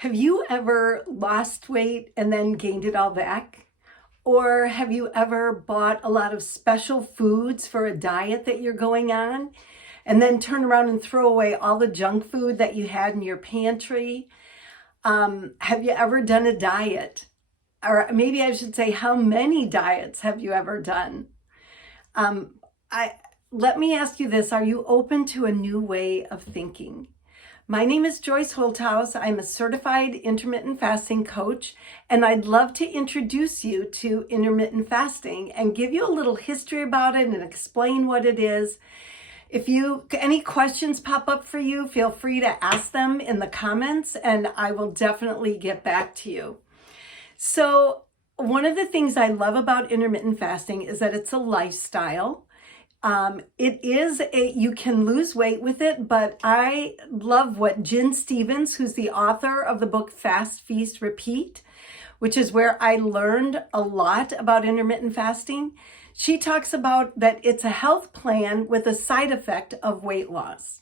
Have you ever lost weight and then gained it all back? Or have you ever bought a lot of special foods for a diet that you're going on and then turn around and throw away all the junk food that you had in your pantry? Have you ever done a diet? Or maybe I should say, how many diets have you ever done? Um, I Let me ask you this. Are you open to a new way of thinking? My name is Joyce Holthaus. I'm a certified intermittent fasting coach, and I'd love to introduce you to intermittent fasting and give you a little history about it and explain what it is. If any questions pop up for you, feel free to ask them in the comments, and I will definitely get back to you. So, one of the things I love about intermittent fasting is that it's a lifestyle. You can lose weight with it, but I love what Jen Stevens, who's the author of the book Fast.Feast.Repeat, which is where I learned a lot about intermittent fasting. She talks about that it's a health plan with a side effect of weight loss.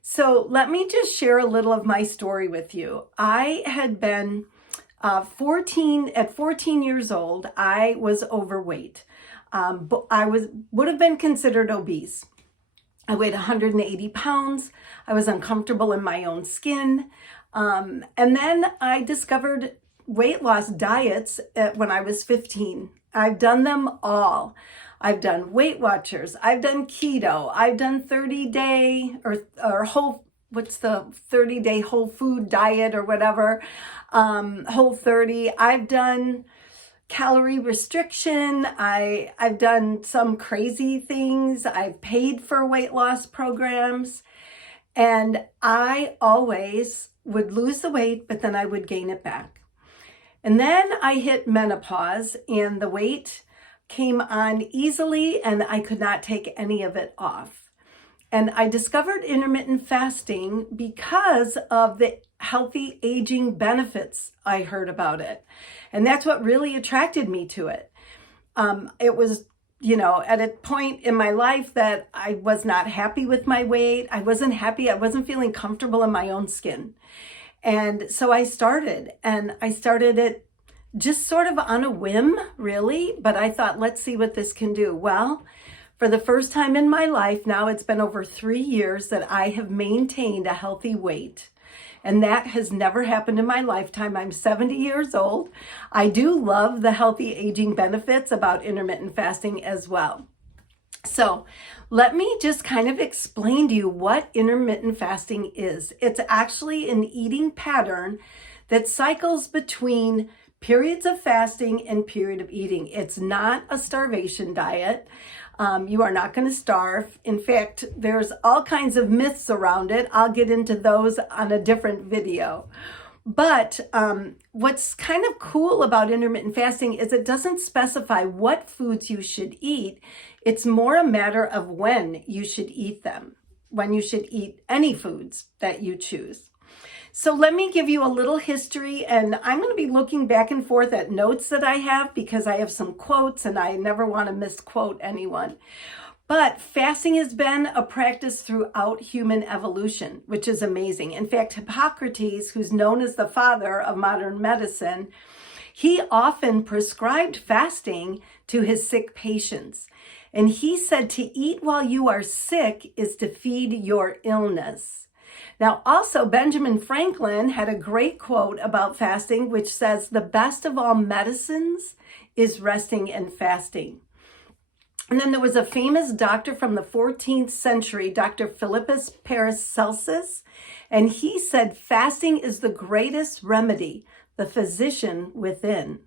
So let me just share a little of my story with you. I had been 14 years old, I was overweight. But I would have been considered obese. I weighed 180 pounds. I was uncomfortable in my own skin. And then I discovered weight loss diets when I was 15. I've done them all. I've done Weight Watchers. I've done keto. I've done 30-day or what's the 30-day whole food diet or whatever, Whole 30. I've done calorie restriction. I've done some crazy things. I've paid for weight loss programs, and I always would lose the weight, but then I would gain it back. And then I hit menopause and the weight came on easily and I could not take any of it off. And I discovered intermittent fasting because of the healthy aging benefits I heard about it. And that's what really attracted me to it. It was, at a point in my life that I was not happy with my weight. I wasn't happy. I wasn't feeling comfortable in my own skin. And so I started it just sort of on a whim, really. But I thought, let's see what this can do. Well, for the first time in my life, now it's been over 3 years that I have maintained a healthy weight. And that has never happened in my lifetime. I'm 70 years old. I do love the healthy aging benefits about intermittent fasting as well. So let me just kind of explain to you what intermittent fasting is. It's actually an eating pattern that cycles between periods of fasting and period of eating. It's not a starvation diet. You are not going to starve. In fact, there's all kinds of myths around it. I'll get into those on a different video. But what's kind of cool about intermittent fasting is it doesn't specify what foods you should eat. It's more a matter of when you should eat them, when you should eat any foods that you choose. So let me give you a little history, and I'm going to be looking back and forth at notes that I have because I have some quotes and I never want to misquote anyone. But fasting has been a practice throughout human evolution, which is amazing. In fact, Hippocrates, who's known as the father of modern medicine, he often prescribed fasting to his sick patients. And he said to eat while you are sick is to feed your illness. Now, also, Benjamin Franklin had a great quote about fasting, which says, "The best of all medicines is resting and fasting." And then there was a famous doctor from the 14th century, Dr. Philippus Paracelsus, and he said, "Fasting is the greatest remedy, the physician within."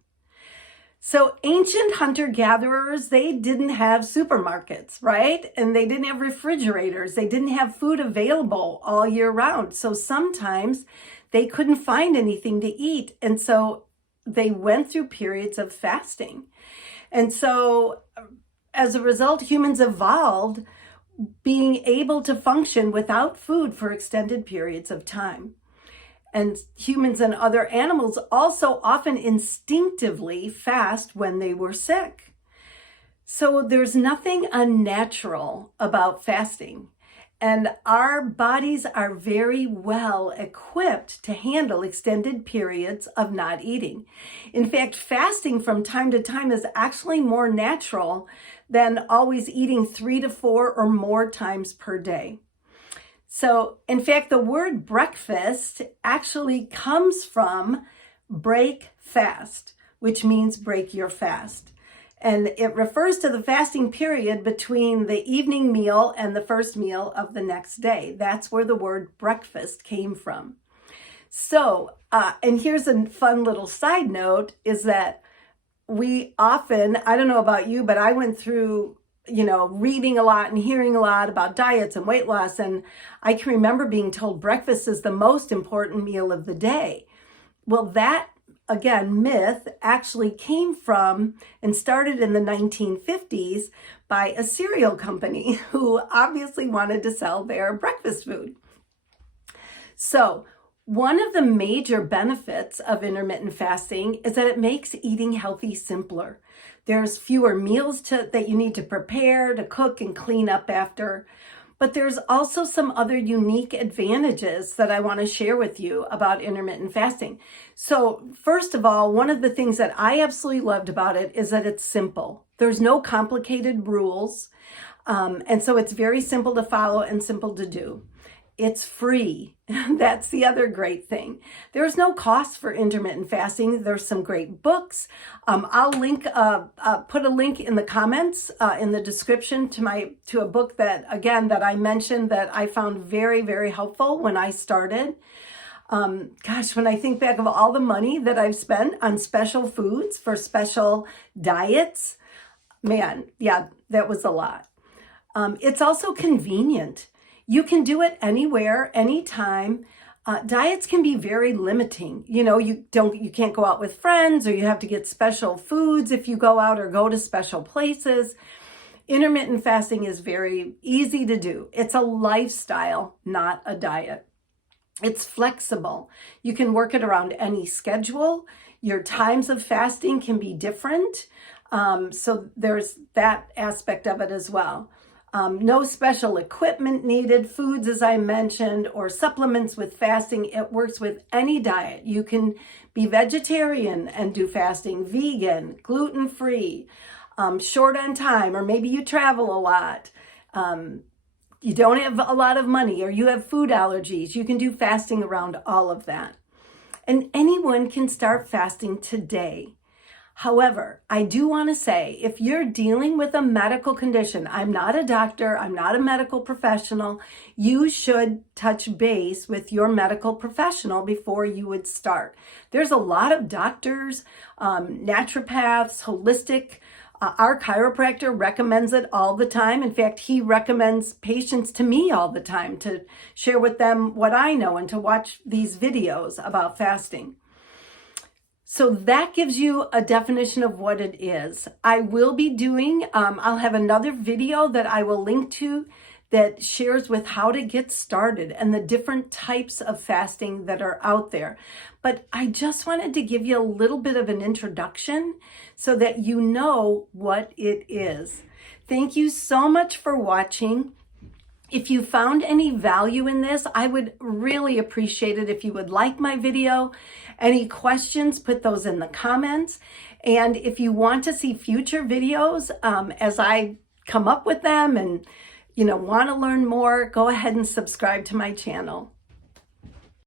So ancient hunter-gatherers, they didn't have supermarkets, right? And they didn't have refrigerators. They didn't have food available all year round. So sometimes they couldn't find anything to eat. And so they went through periods of fasting. And so as a result, humans evolved being able to function without food for extended periods of time. And humans and other animals also often instinctively fast when they were sick. So there's nothing unnatural about fasting. And our bodies are very well equipped to handle extended periods of not eating. In fact, fasting from time to time is actually more natural than always eating 3 to 4 or more times per day. So, in fact, the word breakfast actually comes from break fast, which means break your fast. And it refers to the fasting period between the evening meal and the first meal of the next day. That's where the word breakfast came from. So, and here's a fun little side note, is that we often, I don't know about you, but I went through, reading a lot and hearing a lot about diets and weight loss. And I can remember being told breakfast is the most important meal of the day. Well, that, again, myth actually came from and started in the 1950s by a cereal company who obviously wanted to sell their breakfast food. So, one of the major benefits of intermittent fasting is that it makes eating healthy simpler. There's fewer meals that you need to prepare, to cook and clean up after. But there's also some other unique advantages that I want to share with you about intermittent fasting. So first of all, one of the things that I absolutely loved about it is that it's simple. There's no complicated rules. And so it's very simple to follow and simple to do. It's free. That's the other great thing. There's no cost for intermittent fasting. There's some great books. I'll put a link in the comments, in the description to a book that I mentioned that I found very, very helpful when I started. When I think back of all the money that I've spent on special foods for special diets, man, yeah, that was a lot. It's also convenient. You can do it anywhere, anytime. Diets can be very limiting. You can't go out with friends, or you have to get special foods if you go out or go to special places. Intermittent fasting is very easy to do. It's a lifestyle, not a diet. It's flexible. You can work it around any schedule. Your times of fasting can be different. So there's that aspect of it as well. No special equipment needed, foods, as I mentioned, or supplements with fasting. It works with any diet. You can be vegetarian and do fasting, vegan, gluten-free, short on time, or maybe you travel a lot. You don't have a lot of money, or you have food allergies. You can do fasting around all of that. And anyone can start fasting today. However, I do want to say, if you're dealing with a medical condition, I'm not a doctor, I'm not a medical professional, you should touch base with your medical professional before you would start. There's a lot of doctors, naturopaths, holistic. Our chiropractor recommends it all the time. In fact, he recommends patients to me all the time to share with them what I know and to watch these videos about fasting. So that gives you a definition of what it is. I will be doing, I'll have another video that I will link to that shares with how to get started and the different types of fasting that are out there. But I just wanted to give you a little bit of an introduction so that you know what it is. Thank you so much for watching. If you found any value in this, I would really appreciate it if you would like my video. Any questions, put those in the comments. And if you want to see future videos as I come up with them and want to learn more, go ahead and subscribe to my channel.